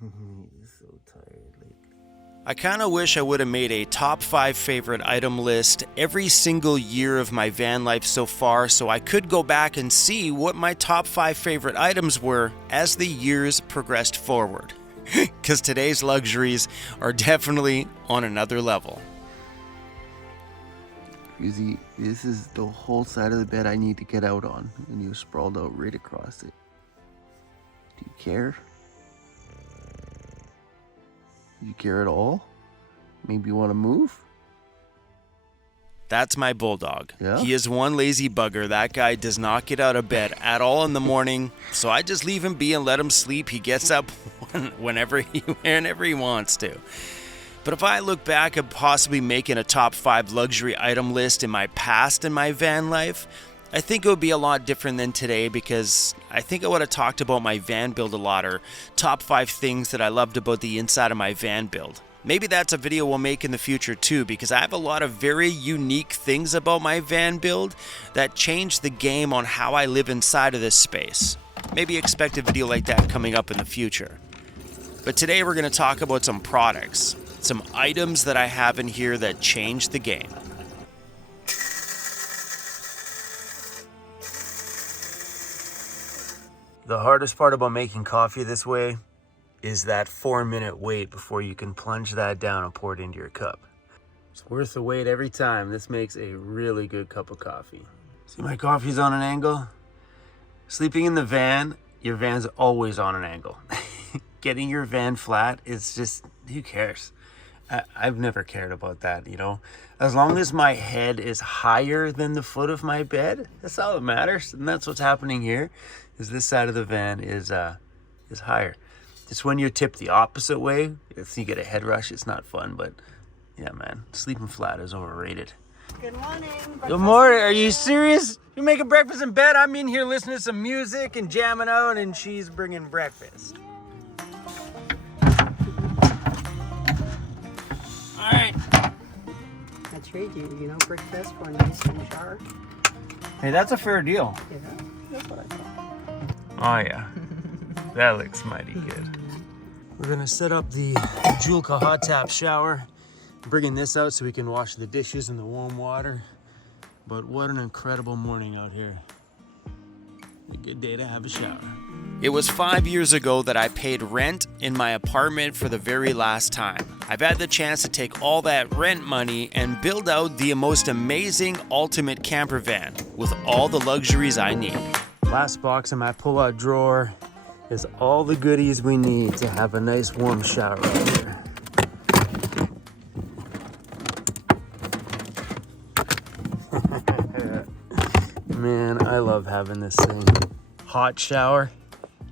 He's so tired lately. I kind of wish I would have made a top 5 favorite item list every single year of my van life so far, so I could go back and see what my top 5 favorite items were as the years progressed forward. Because today's luxuries are definitely on another level. Crazy, this is the whole side of the bed I need to get out on, and you're sprawled out right across it. Do you care? Do you care at all? Maybe you want to move? That's my bulldog. Yeah? He is one lazy bugger. That guy does not get out of bed at all in the morning, so I just leave him be and let him sleep. He gets up whenever he wants to. But if I look back at possibly making a top 5 luxury item list in my past in my van life, I think it would be a lot different than today, because I think I would have talked about my van build a lot, or top 5 things that I loved about the inside of my van build. Maybe that's a video we'll make in the future too, because I have a lot of very unique things about my van build that change the game on how I live inside of this space. Maybe expect a video like that coming up in the future. But today we're going to talk about some products, some items that I have in here that change the game. The hardest part about making coffee this way is that 4-minute wait before you can plunge that down and pour it into your cup. It's worth the wait every time. This makes a really good cup of coffee. See, my coffee's on an angle. Sleeping in the van, your van's always on an angle. Getting your van flat is just, who cares? I've never cared about that, you know. As long as my head is higher than the foot of my bed, that's all that matters. And that's what's happening here, is this side of the van is higher. It's when you're tipped the opposite way, you get a head rush. It's not fun, but yeah, man, sleeping flat is overrated. Good morning. Good morning. Are you serious? You're making breakfast in bed? I'm in here listening to some music and jamming out, and she's bringing breakfast. All right. I trade you, breakfast for a nice warm shower. Hey, that's a fair deal. Yeah, that's what I thought. Oh yeah, that looks mighty good. We're gonna set up the Julka hot tap shower, bringing this out so we can wash the dishes in the warm water. But what an incredible morning out here. A good day to have a shower. It was 5 years ago that I paid rent in my apartment for the very last time. I've had the chance to take all that rent money and build out the most amazing ultimate camper van with all the luxuries I need. Last box in my pull-out drawer is all the goodies we need to have a nice warm shower out here. Man, I love having this thing. Hot shower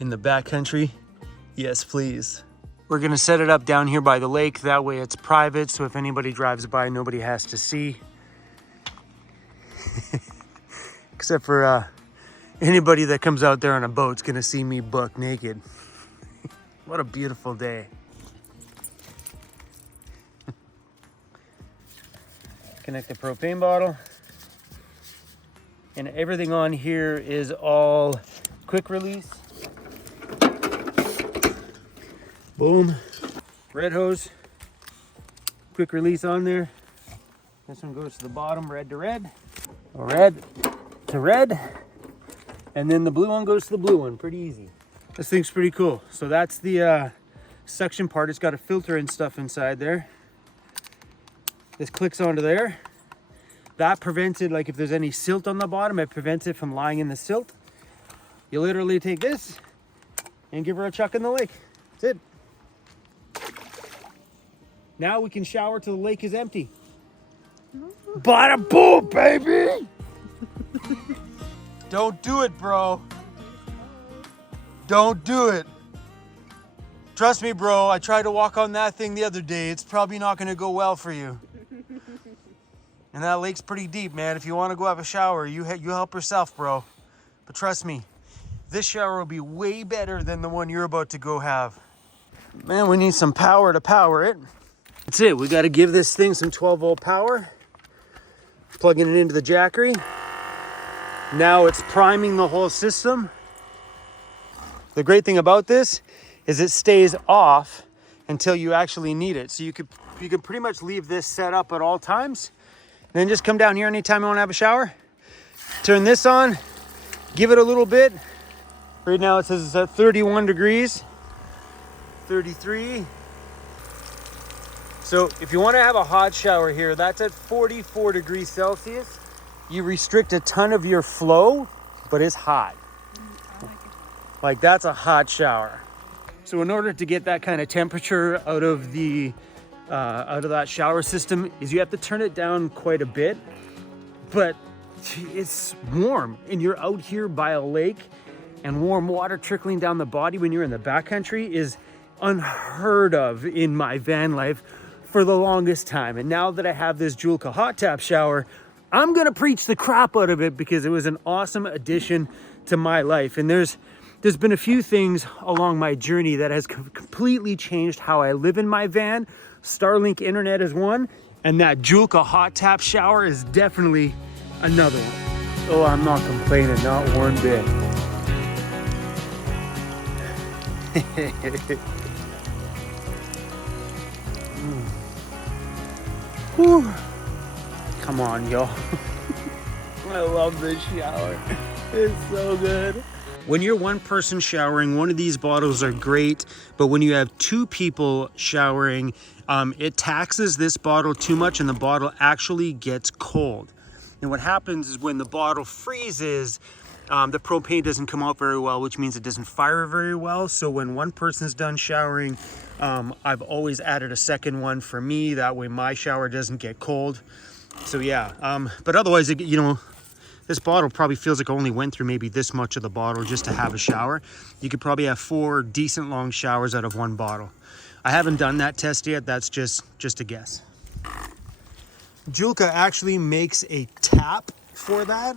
in the backcountry. Yes, please. We're gonna set it up down here by the lake. That way it's private, so if anybody drives by, nobody has to see. Except for anybody that comes out there on a boat's gonna see me buck naked. What a beautiful day. Connect the propane bottle. And everything on here is all quick release. Boom. Red hose. Quick release on there. This one goes to the bottom, red to red. Red to red. And then the blue one goes to the blue one. Pretty easy. This thing's pretty cool. So that's the suction part. It's got a filter and stuff inside there. This clicks onto there. That prevents it, like if there's any silt on the bottom, it prevents it from lying in the silt. You literally take this and give her a chuck in the lake. That's it. Now we can shower till the lake is empty. Bada boom, baby! Don't do it, bro. Don't do it. Trust me, bro. I tried to walk on that thing the other day. It's probably not gonna go well for you. And that lake's pretty deep, man. If you want to go have a shower, you help yourself, bro. But trust me, this shower will be way better than the one you're about to go have. Man, we need some power to power it. That's it. We got to give this thing some 12-volt power. Plugging it into the Jackery. Now it's priming the whole system. The great thing about this is it stays off until you actually need it. So you could pretty much leave this set up at all times. Then just come down here anytime you want to have a shower. Turn this on, give it a little bit. Right now it says it's at 31 degrees, 33. So if you want to have a hot shower here, that's at 44 degrees Celsius. You restrict a ton of your flow, but it's hot. I like it. Like that's a hot shower. So in order to get that kind of temperature out of that shower system is you have to turn it down quite a bit, but it's warm and you're out here by a lake and warm water trickling down the body when you're in the backcountry is unheard of in my van life for the longest time. And now that I have this Julka hot tap shower, I'm gonna preach the crap out of it because it was an awesome addition to my life. And there's been a few things along my journey that has completely changed how I live in my van. Starlink internet is one, and that Julka hot tap shower is definitely another one. Oh, I'm not complaining, not one bit. Whew. Come on, y'all. I love this shower. It's so good. When you're one person showering, one of these bottles are great, but when you have two people showering, it taxes this bottle too much and the bottle actually gets cold. And what happens is when the bottle freezes, the propane doesn't come out very well, which means it doesn't fire very well. So when one person's done showering, I've always added a second one for me. That way my shower doesn't get cold. So yeah, but otherwise, you know, this bottle probably feels like I only went through maybe this much of the bottle just to have a shower. You could probably have 4 decent long showers out of one bottle. I haven't done that test yet. That's just a guess. Julka actually makes a tap for that.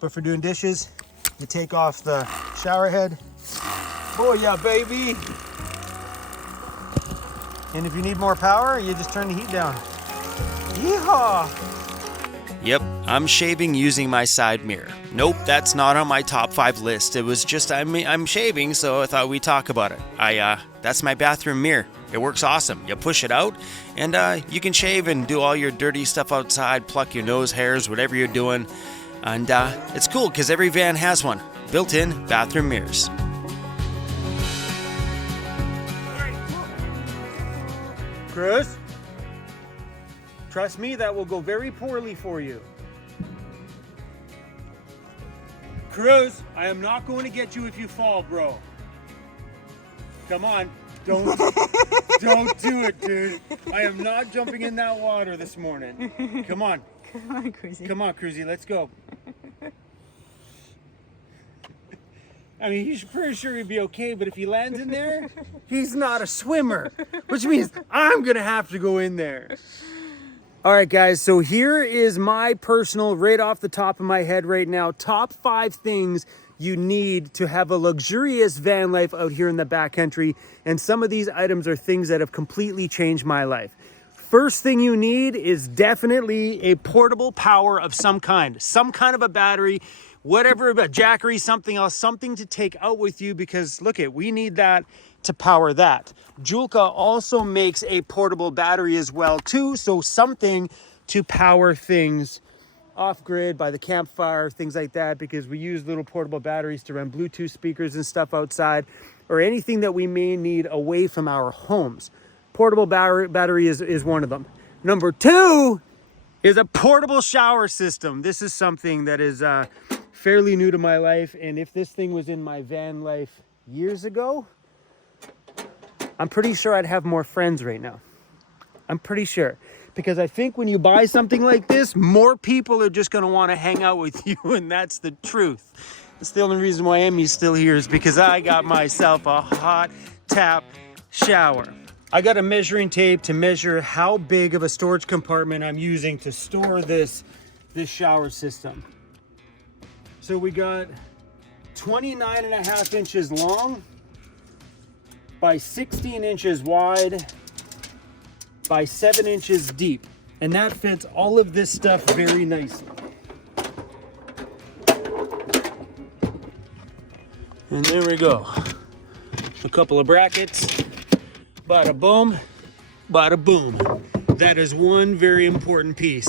But for doing dishes, you take off the shower head. Oh yeah, baby. And if you need more power, you just turn the heat down. Yeehaw! Yep, I'm shaving using my side mirror. Nope, that's not on my top 5 list. It was just I'm shaving, so I thought we'd talk about it. That's my bathroom mirror. It works awesome. You push it out, and you can shave and do all your dirty stuff outside, pluck your nose hairs, whatever you're doing. And it's cool because every van has one. Built-in bathroom mirrors. Chris, trust me, that will go very poorly for you. Cruz, I am not going to get you if you fall, bro. Come on. Don't do it, dude. I am not jumping in that water this morning. Come on. Come on, Cruzy. Come on, Cruzy, let's go. I mean, he's pretty sure he'd be okay, but if he lands in there, he's not a swimmer, which means I'm gonna have to go in there. All right, guys, so here is my personal, right off the top of my head right now, top 5 things you need to have a luxurious van life out here in the backcountry. And some of these items are things that have completely changed my life. First thing you need is definitely a portable power of some kind of a battery, whatever, a jackery, something else, something to take out with you, because look it, we need that to power that. Julka also makes a portable battery as well too, so something to power things off grid by the campfire, things like that, because we use little portable batteries to run Bluetooth speakers and stuff outside, or anything that we may need away from our homes. Portable battery is one of them. Number 2 is a portable shower system. This is something that is fairly new to my life, and if this thing was in my van life years ago, I'm pretty sure I'd have more friends right now. I'm pretty sure. Because I think when you buy something like this, more people are just going to want to hang out with you, and that's the truth. That's the only reason why Emmy's still here, is because I got myself a hot tap shower. I got a measuring tape to measure how big of a storage compartment I'm using to store this shower system. So we got 29.5 inches long by 16 inches wide by 7 inches deep, and that fits all of this stuff very nicely. And there we go. a couple of brackets. Bada boom, bada boom. That is one very important piece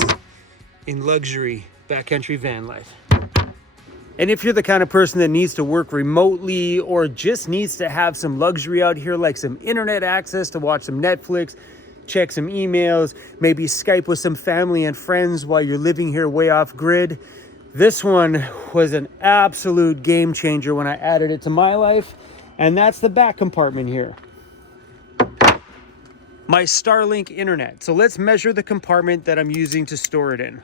in luxury backcountry van life. And if you're the kind of person that needs to work remotely or just needs to have some luxury out here, like some internet access to watch some Netflix, check some emails, maybe Skype with some family and friends while you're living here way off grid, this one was an absolute game changer when I added it to my life. And that's the back compartment here. My Starlink internet. So let's measure the compartment that I'm using to store it in.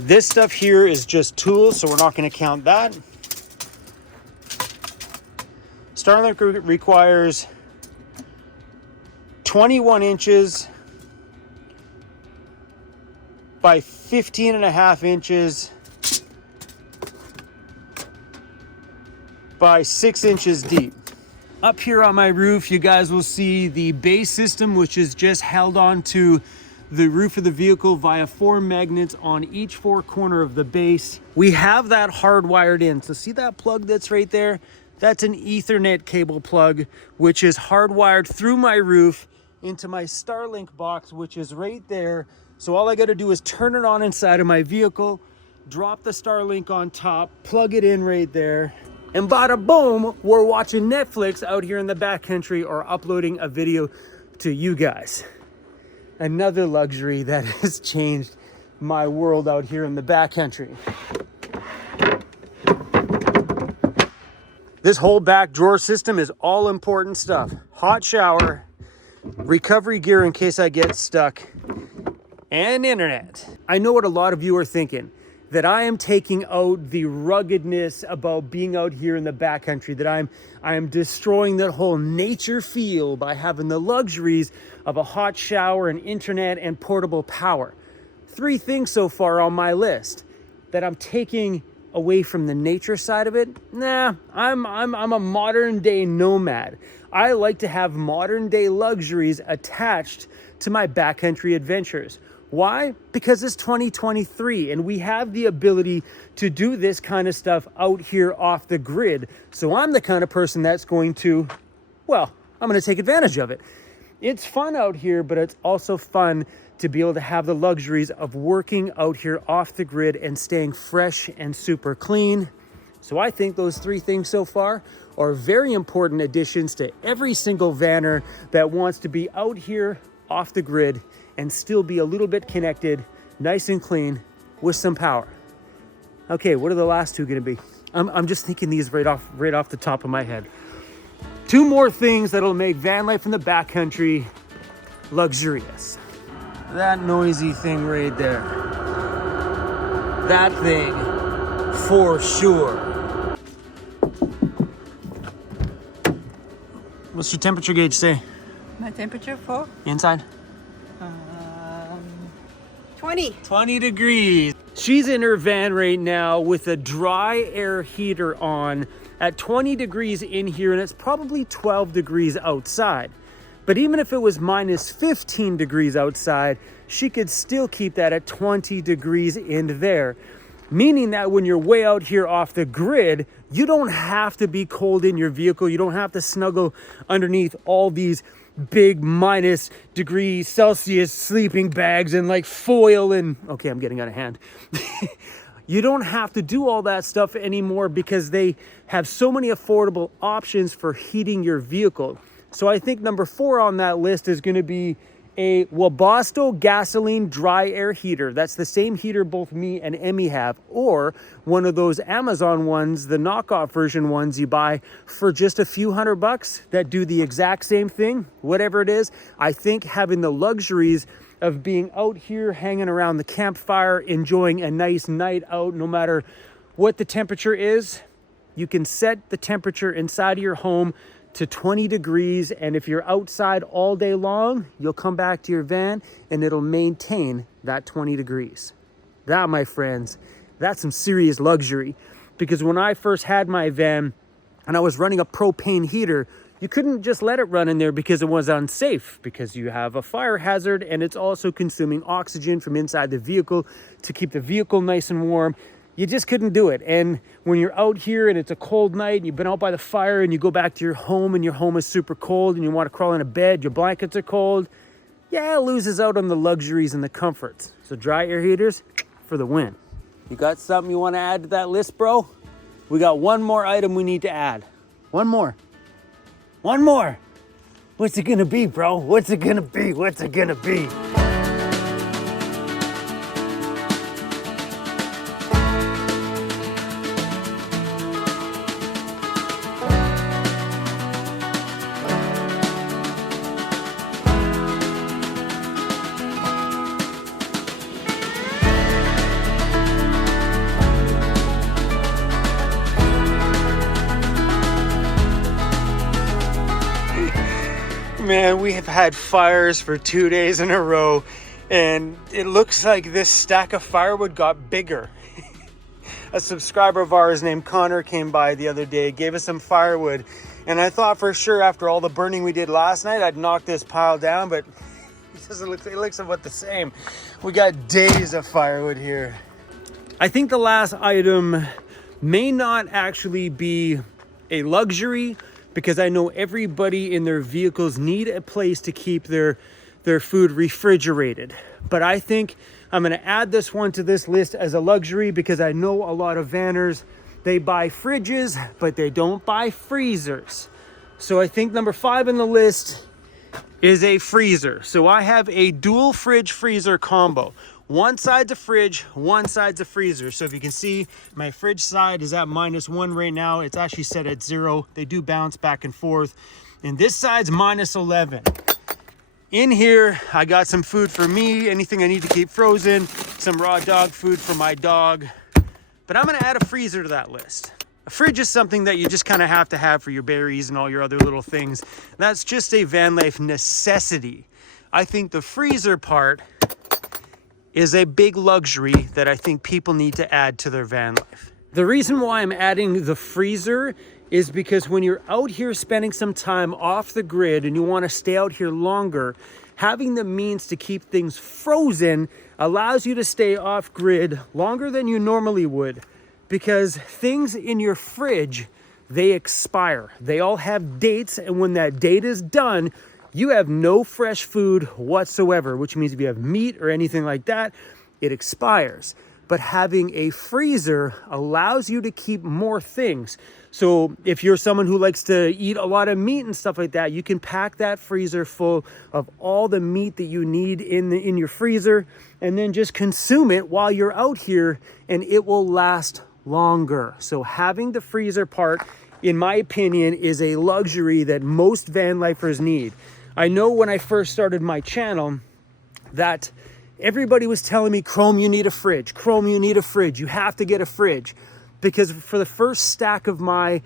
This stuff here is just tools, so we're not going to count that. Starlink requires 21 inches by 15.5 inches by 6 inches deep. Up here on my roof, you guys will see the base system, which is just held onto the roof of the vehicle via 4 magnets on each 4 corner of the base. We have that hardwired in. So see that plug that's right there? That's an Ethernet cable plug, which is hardwired through my roof into my Starlink box, which is right there. So all I gotta do is turn it on inside of my vehicle, drop the Starlink on top, plug it in right there, and bada boom, we're watching Netflix out here in the backcountry or uploading a video to you guys. Another luxury that has changed my world out here in the backcountry. This whole back drawer system is all important stuff. Hot shower, recovery gear in case I get stuck, and internet. I know what a lot of you are thinking, that I am taking out the ruggedness about being out here in the backcountry, that I am destroying that whole nature feel by having the luxuries of a hot shower and internet and portable power. 3 things so far on my list that I'm taking away from the nature side of it. Nah, I'm a modern day nomad. I like to have modern day luxuries attached to my backcountry adventures. Why? Because it's 2023 and we have the ability to do this kind of stuff out here off the grid. So I'm the kind of person that's going to, well, I'm going to take advantage of it. It's fun out here, but it's also fun to be able to have the luxuries of working out here off the grid and staying fresh and super clean. So I think those 3 things so far are very important additions to every single vanner that wants to be out here off the grid and still be a little bit connected, nice and clean, with some power. Okay, what are the last 2 gonna be? I'm just thinking these right off the top of my head. 2 more things that'll make van life in the backcountry luxurious. That noisy thing right there. That thing, for sure. What's your temperature gauge say? My temperature for Inside? 20 degrees. She's in her van right now with a dry air heater on at 20 degrees in here, and it's probably 12 degrees outside. But even if it was minus 15 degrees outside, she could still keep that at 20 degrees in there. Meaning that when you're way out here off the grid, you don't have to be cold in your vehicle. You don't have to snuggle underneath all these big minus degree Celsius sleeping bags and like foil and, okay, I'm getting out of hand. You don't have to do all that stuff anymore because they have so many affordable options for heating your vehicle. So I think number 4 on that list is going to be a Webasto gasoline dry air heater. That's the same heater both me and Emmy have, or one of those Amazon ones, the knockoff version ones you buy for just a few $100 that do the exact same thing, whatever it is. I think having the luxuries of being out here hanging around the campfire, enjoying a nice night out, no matter what the temperature is, you can set the temperature inside of your home to 20 degrees, and if you're outside all day long, you'll come back to your van and it'll maintain that 20 degrees. That, my friends, that's some serious luxury, because when I first had my van and I was running a propane heater, you couldn't just let it run in there because it was unsafe, because you have a fire hazard and it's also consuming oxygen from inside the vehicle to keep the vehicle nice and warm. You just couldn't do it. And when you're out here and it's a cold night and you've been out by the fire and you go back to your home and your home is super cold and you want to crawl in a bed, your blankets are cold, yeah, it loses out on the luxuries and the comforts. So dry air heaters for the win. You got something you want to add to that list, bro? We got one more item we need to add. One more. One more. What's it gonna be, bro? What's it gonna be? What's it gonna be? Man, we have had fires for 2 days in a row, and it looks like this stack of firewood got bigger. A subscriber of ours named Connor came by the other day, gave us some firewood, and I thought for sure after all the burning we did last night, I'd knock this pile down, but it looks about the same. We got days of firewood here. I think the last item may not actually be a luxury, because I know everybody in their vehicles need a place to keep their food refrigerated. But I think I'm gonna add this one to this list as a luxury because I know a lot of vanners, they buy fridges, but they don't buy freezers. So I think number 5 in the list is a freezer. So I have a dual fridge freezer combo. One side's a fridge, one side's a freezer. So if you can see, my fridge side is at -1 right now. It's actually set at 0. They do bounce back and forth. And this side's -11. In here, I got some food for me, anything I need to keep frozen, some raw dog food for my dog. But I'm gonna add a freezer to that list. A fridge is something that you just kind of have to have for your berries and all your other little things. That's just a van life necessity. I think the freezer part is a big luxury that I think people need to add to their van life. The reason why I'm adding the freezer is because when you're out here spending some time off the grid and you want to stay out here longer, having the means to keep things frozen allows you to stay off grid longer than you normally would, because things in your fridge, they expire. They all have dates, and when that date is done, you have no fresh food whatsoever, which means if you have meat or anything like that, it expires. But having a freezer allows you to keep more things. So if you're someone who likes to eat a lot of meat and stuff like that, you can pack that freezer full of all the meat that you need in your freezer, and then just consume it while you're out here, and it will last longer. So having the freezer part, in my opinion, is a luxury that most van lifers need. I know when I first started my channel that everybody was telling me, Chrome, you need a fridge. Chrome, you need a fridge. You have to get a fridge. Because for the first stack of my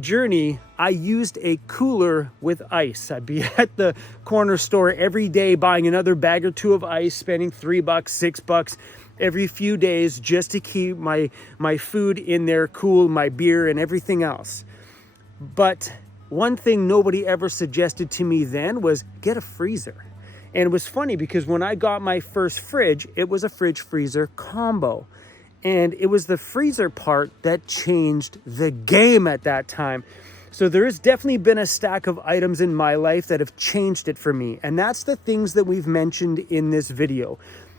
journey, I used a cooler with ice. I'd be at the corner store every day buying another bag or two of ice, spending $3, $6 every few days just to keep my food in there cool, my beer and everything else. But one thing nobody ever suggested to me then was get a freezer. And it was funny because when I got my first fridge, it was a fridge freezer combo. And it was the freezer part that changed the game at that time. So there has definitely been a stack of items in my life that have changed it for me. And that's the things that we've mentioned in this video.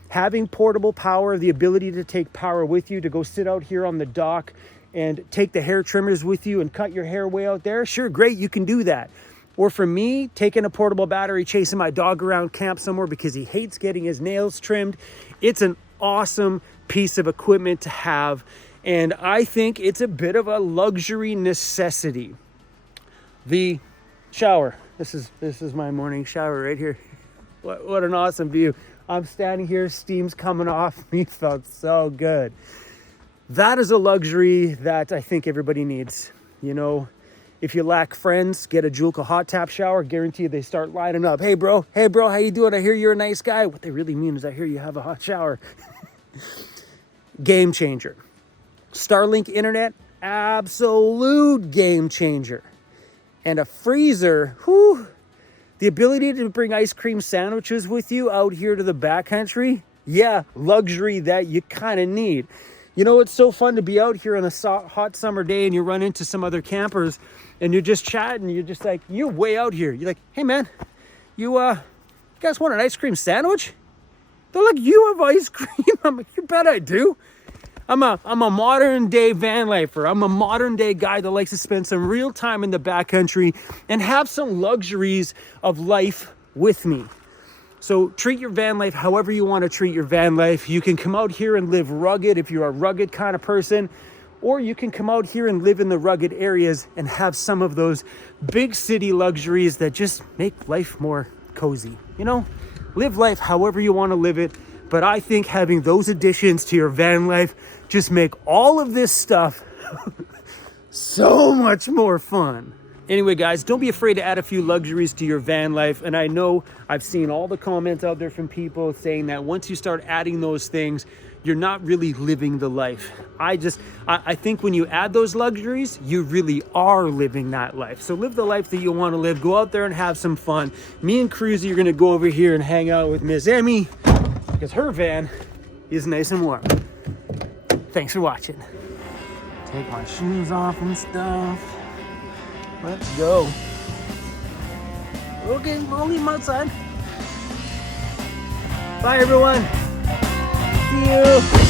Having portable power, the ability to take power with you, to go sit out here on the dock and take the hair trimmers with you and cut your hair way out there. Sure, great, you can do that. Or for me, taking a portable battery, chasing my dog around camp somewhere because he hates getting his nails trimmed. It's an awesome piece of equipment to have, and I think it's a bit of a luxury necessity. The shower. This is my morning shower right here. What an awesome view. I'm standing here, steam's coming off me, felt so good. That is a luxury that I think everybody needs. You know, if you lack friends, get a Julka hot tap shower. Guarantee you they start lining up. Hey bro, how you doing? I hear you're a nice guy. What they really mean is I hear you have a hot shower. Game changer. Starlink internet, absolute game changer. And a freezer, whew, the ability to bring ice cream sandwiches with you out here to the backcountry, yeah, luxury that you kind of need. You know, it's so fun to be out here on a hot summer day and you run into some other campers and you're just chatting. You're just like, you're way out here. You're like, hey man, you guys want an ice cream sandwich? They're like, you have ice cream? I'm like, you bet I do. I'm a modern day van lifer. I'm a modern day guy that likes to spend some real time in the backcountry and have some luxuries of life with me. So treat your van life however you want to treat your van life. You can come out here and live rugged if you're a rugged kind of person, or you can come out here and live in the rugged areas and have some of those big city luxuries that just make life more cozy. You know, live life however you want to live it. But I think having those additions to your van life just make all of this stuff so much more fun. Anyway, guys, don't be afraid to add a few luxuries to your van life. And I know I've seen all the comments out there from people saying that once you start adding those things, you're not really living the life. I think when you add those luxuries, you really are living that life. So live the life that you want to live. Go out there and have some fun. Me and Cruzy are going to go over here and hang out with Miss Emmy, because her van is nice and warm. Thanks for watching. Take my shoes off and stuff. Let's go. Okay, I'll leave them outside. Bye, everyone. See you.